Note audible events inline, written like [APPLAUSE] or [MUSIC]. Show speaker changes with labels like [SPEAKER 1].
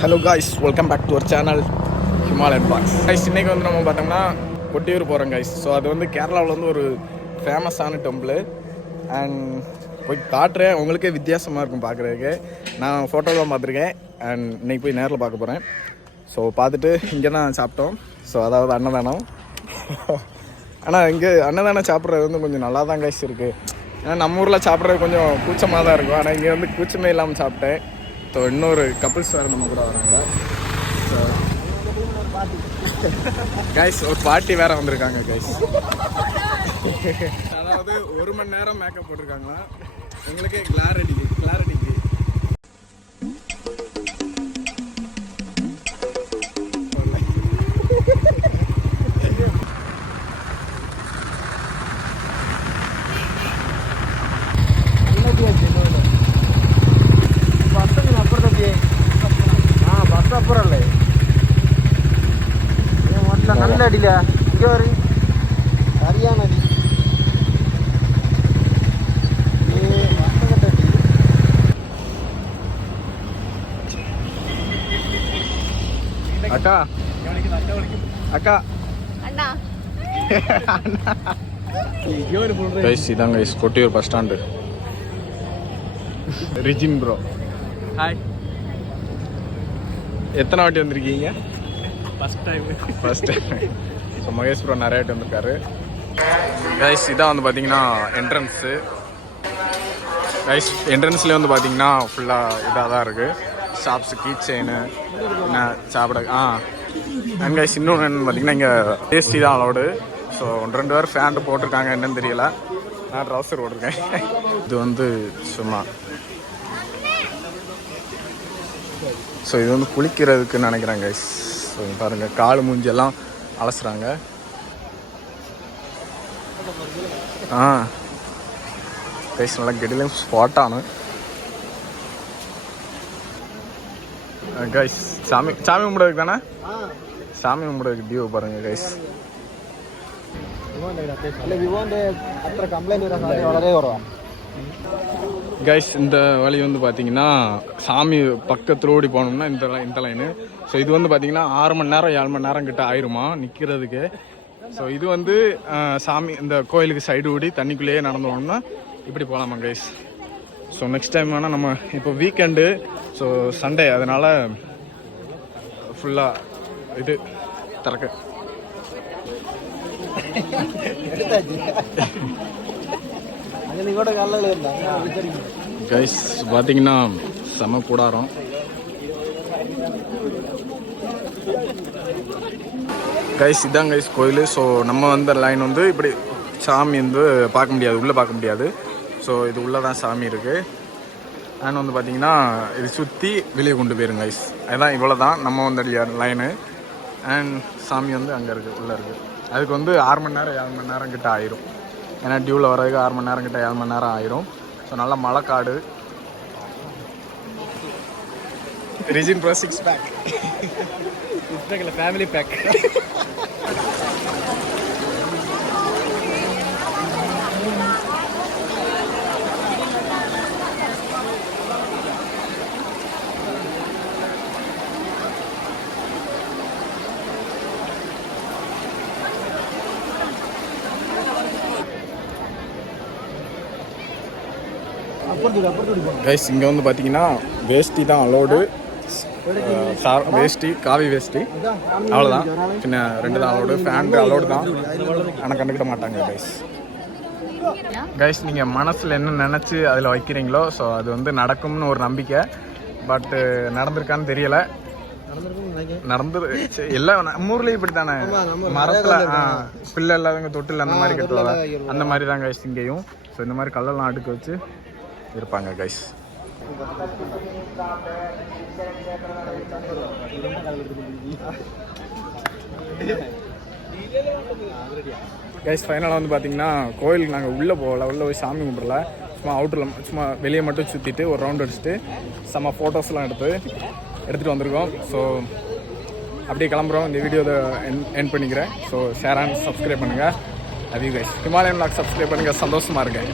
[SPEAKER 1] Hello guys welcome back to our channel Himalayan box guys இன்றைக்கி வந்து நம்ம பார்த்தோம்னா கொட்டியூர் போகிறோம் கைஸ் ஸோ அது வந்து கேரளாவில் வந்து ஒரு ஃபேமஸான டெம்பிள் அண்ட் போய் காட்டுறேன். உங்களுக்கே வித்தியாசமாக இருக்கும் பார்க்குறதுக்கு. நான் ஃபோட்டோ தான் பார்த்துருக்கேன். அண்ட் இன்றைக்கி போய் நேரில் பார்க்க போகிறேன் ஸோ பார்த்துட்டு இங்கே தான் சாப்பிட்டோம். ஸோ அதாவது அன்னதானம். [LAUGHS] ஆனால் இங்கே அன்னதானம் சாப்பிட்றது வந்து கொஞ்சம் நல்லா தான் கைஸ் இருக்குது ஏன்னா நம்ம ஊரில் சாப்பிட்றது கொஞ்சம் கூச்சமாக தான் இருக்கும். ஆனால் இங்கே வந்து கூச்சமே இல்லாமல் சாப்பிட்டேன். ஸோ இன்னொரு கப்புள்ஸ் வேறு நம்ம கூட வராங்க. ஸோ கைஸ் ஒரு பாட்டி வேற வந்திருக்காங்க கைஸ் அதாவது ஒரு மணி நேரம் மேக்கப் போட்டிருக்காங்களா?
[SPEAKER 2] எங்களுக்கு கிளாரிட்டி கிளாரிட்டி നല്ല അടിയില്ല എനിക്ക് പറയും അറിയാണടി
[SPEAKER 1] அக்கா அக்கா
[SPEAKER 3] அண்ணா
[SPEAKER 1] கைஸ் இதான் guys Kottiyoor bus stand Rijin bro
[SPEAKER 2] hi
[SPEAKER 1] எத்தனை வாட்டி வந்திருக்கீங்க
[SPEAKER 2] ஃபர்ஸ்ட் டைம்
[SPEAKER 1] ஃபர்ஸ்ட் டைம் இப்போ மகேஷ் ப்ரோ நிறைய வந்திருக்காரு. கைஸ் இதான் வந்து பார்த்தீங்கன்னா என்ட்ரன்ஸு கைஸ் என்ட்ரன்ஸ்லேயே வந்து பார்த்தீங்கன்னா ஃபுல்லாக இதாக தான் இருக்குது ஷாப்ஸு கீ செயின் என்ன சாப்பிட ஆ. அண்ட் கைஸ் இன்னொன்று என்னென்னு பார்த்தீங்கன்னா இங்கே ஏசி தான் அலோடு ஸோ ஒன்று ரெண்டு பேர் ஃபேண்ட் போட்டிருக்காங்க என்னன்னு தெரியல. நான் ட்ரௌசர் போட்டிருக்கேன். இது வந்து சும்மா. ஸோ இது வந்து குளிக்கிறதுக்கு நினைக்கிறேன் கைஸ் ஸோ பாருங்கள் கால் மூஞ்சி எல்லாம் அலசுறாங்க ஆ கைஸ் நல்லா கெடிலும் ஸ்பாட்டானு கைஸ் சாமி சாமி கும்பிடுறதுக்கு தானே சாமி கும்பிடுறதுக்கு டியூ பாருங்க கைஸ்
[SPEAKER 2] അല്ല വിവോന്റെ അത്ര കംപ്ലൈന്റ് വരാൻ സാധ്യത വളരെ കുറവാണ്
[SPEAKER 1] கைஸ் இந்த வழி வந்து பார்த்தீங்கன்னா சாமி பக்கத்தில் ஓடி போனோம்னா இந்த லை இந்த லைனு ஸோ இது வந்து பார்த்தீங்கன்னா ஆறு மணி நேரம் ஏழு மணி நேரம் கிட்ட ஆயிருமா? நிற்கிறதுக்கு ஸோ இது வந்து சாமி இந்த கோயிலுக்கு சைடு ஓடி தண்ணிக்குள்ளேயே நடந்து போனோம்னா இப்படி போகலாமா கைஸ் ஸோ நெக்ஸ்ட் டைம் வேணால் நம்ம இப்போ வீக்கெண்டு ஸோ சண்டே அதனால் ஃபுல்லாக இது திறக்க. [LAUGHS] கைஸ் பார்த்தீங்கன்னா செம கூடாரம். கைஸ் இதான் கைஸ் கோயில். ஸோ நம்ம வந்த லைன் வந்து இப்படி சாமி வந்து பார்க்க முடியாது. உள்ளே பார்க்க முடியாது. ஸோ இது உள்ளே தான் சாமி இருக்குது அண்ட் வந்து பார்த்தீங்கன்னா இது சுற்றி வெளியே கொண்டு போயிருங்க கைஸ் அதுதான் இவ்வளோ தான் நம்ம வந்த லைனு அண்ட் சாமி வந்து அங்கே இருக்குது உள்ளே இருக்குது அதுக்கு வந்து ஆறு மணி நேரம் ஏழு மணி நேரம் கிட்ட ஆயிரும். ஏன்னா டியூவில் வரதுக்கு ஆறு மணி நேரம் கிட்ட ஏழு மணி நேரம் ஆயிரும். ஸோ நல்லா மழைக்காடு. Rijin
[SPEAKER 2] bro six pack family pack
[SPEAKER 1] guys இங்கே வந்து பார்த்தீங்கன்னா வேஷ்டி தான் அலோடு வேஷ்டி காவி வேஷ்டி. அவ்வளோதான் பின்ன ரெண்டு தான் அலோடு ஃபேண்ட் அலோடு தான். ஆனால் கண்டுக்கிட மாட்டாங்க கைஸ் கைஸ் நீங்கள் மனசில் என்ன நினச்சி அதில் வைக்கிறீங்களோ ஸோ அது வந்து நடக்கும்னு ஒரு நம்பிக்கை. பட்டு நடந்திருக்கான்னு தெரியல. நடந்து சரி, எல்லா நம்ம ஊர்லயும் இப்படி தானே மரத்துல பிள்ளை இல்லாதவங்க தொட்டில் அந்த மாதிரி கட்டுவாங்க. அந்த மாதிரி தான் கைஸ் இங்கேயும். ஸோ இந்த மாதிரி கல்லெல்லாம் அடுக்க வச்சு இருப்பாங்க கைஸ் கைஸ் ஃபைனலாக வந்து பார்த்தீங்கன்னா கோயிலுக்கு நாங்கள் உள்ளே போகல உள்ளே போய் சாமி கும்பிடல. சும்மா அவுட்டரில் சும்மா வெளியே மட்டும் சுற்றிட்டு ஒரு ரவுண்ட் அடிச்சுட்டு செம்ம ஃபோட்டோஸ்லாம் எடுத்து எடுத்துகிட்டு வந்திருக்கோம். ஸோ அப்படியே கிளம்புறோம். இந்த வீடியோவை என் பண்ணிக்கிறேன். ஸோ ஷேர் அண்ட் சப்ஸ்கிரைப் பண்ணுங்கள் அது கைஸ் ஹிமாலயன் லாக் சப்ஸ்கிரைப் பண்ணுங்கள் சந்தோஷமாக இருக்கேன்